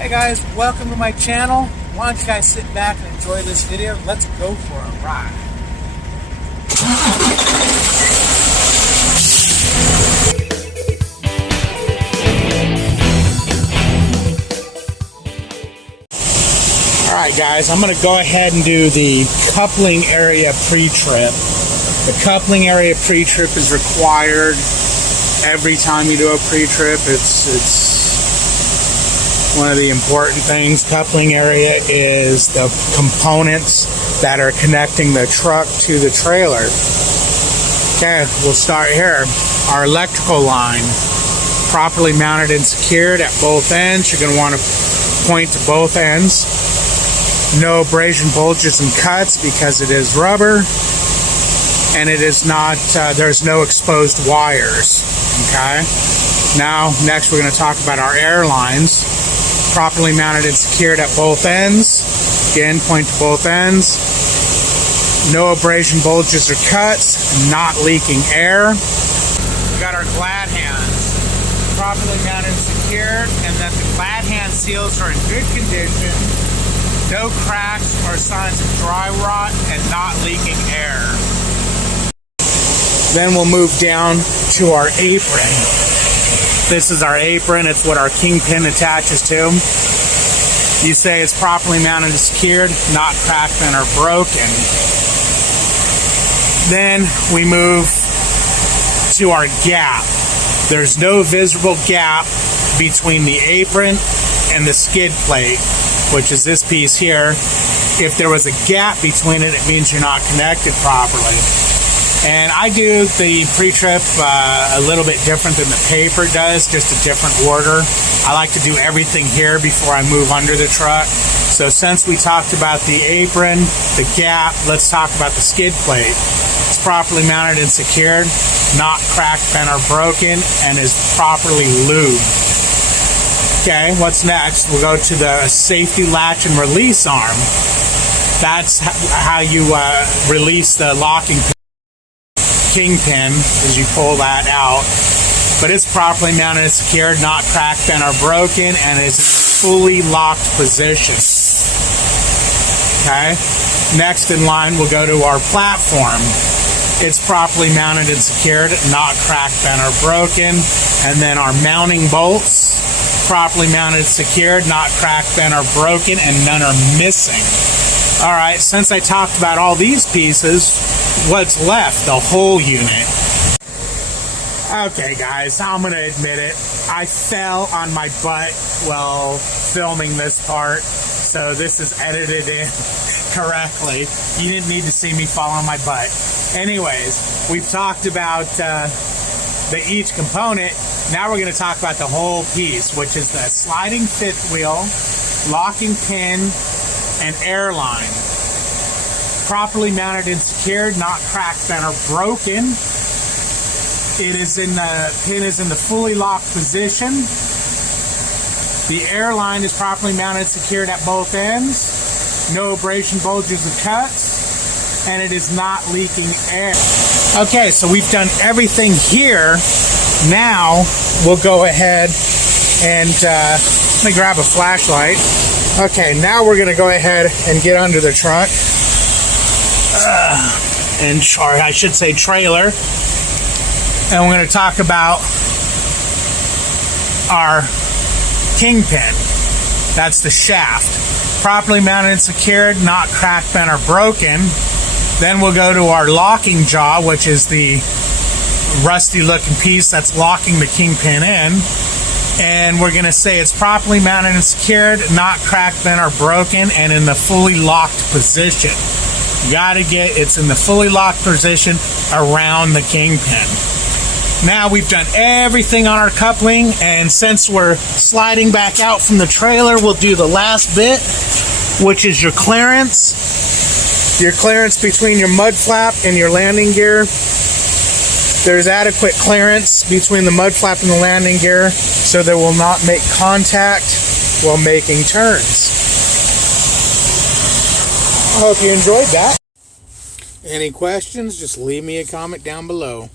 Hey guys, welcome to my channel. Why don't you guys sit back and enjoy this video? Let's go for a ride. Alright guys, I'm going to go ahead and do the coupling area pre-trip. The coupling area pre-trip is required every time you do a pre-trip. It's one of the important things. Coupling area is the components that are connecting the truck to the trailer. Okay, we'll start here. Our electrical line, properly mounted and secured at both ends. You're going to want to point to both ends. No abrasion, bulges, and cuts because it is rubber, and it is not. There's no exposed wires. Okay. Now, next we're going to talk about our air lines. Properly mounted and secured at both ends. Again, point to both ends. No abrasion, bulges, or cuts. Not leaking air. We got our glad hands. Properly mounted and secured, and that the glad hand seals are in good condition. No cracks or signs of dry rot, and not leaking air. Then we'll move down to our apron. This is our apron. It's what our Kingpin attaches to. You say it's properly mounted and secured, not cracked, bent, or broken. Then we move to our gap. There's no visible gap between the apron and the skid plate, which is this piece here. If there was a gap between it, it means you're not connected properly. And I do the pre-trip a little bit different than the paper does, just a different order. I like to do everything here before I move under the truck. So since we talked about the apron, the gap, let's talk about the skid plate. It's properly mounted and secured, not cracked, bent, or broken, and is properly lubed. Okay, what's next? We'll go to the safety latch and release arm. That's how you release the locking Kingpin, as you pull that out. But it's properly mounted and secured, not cracked, bent, or broken, and is in a fully locked position. Okay? Next in line, we'll go to our platform. It's properly mounted and secured, not cracked, bent, or broken. And then our mounting bolts, properly mounted and secured, not cracked, bent, or broken, and none are missing. Alright, since I talked about all these pieces, what's left? The whole unit. Okay guys, I'm going to admit it. I fell on my butt while filming this part, so this is edited in correctly. You didn't need to see me fall on my butt. Anyways, we've talked about each component. Now we're going to talk about the whole piece, which is the sliding fifth wheel, locking pin, and air line. Properly mounted and secured, not cracked, bent, or broken. It is in the pin is in the fully locked position. The air line is properly mounted and secured at both ends. No abrasion, bulges, or cuts, and it is not leaking air. Okay, so we've done everything here. Now we'll go ahead and let me grab a flashlight. Okay, now we're going to go ahead and get under the trunk. Or I should say trailer. And we're going to talk about our Kingpin. That's the shaft. Properly mounted and secured, not cracked, bent, or broken. Then we'll go to our locking jaw, which is the rusty looking piece that's locking the Kingpin in. And we're going to say it's properly mounted and secured, not cracked, bent, or broken, and in the fully locked position. You got to get it's in the fully locked position around the Kingpin. Now we've done everything on our coupling, and since we're sliding back out from the trailer, we'll do the last bit, which is your clearance. Your clearance between your mud flap and your landing gear. There's adequate clearance between the mud flap and the landing gear so that will not make contact while making turns. I hope you enjoyed that. Any questions, just leave me a comment down below.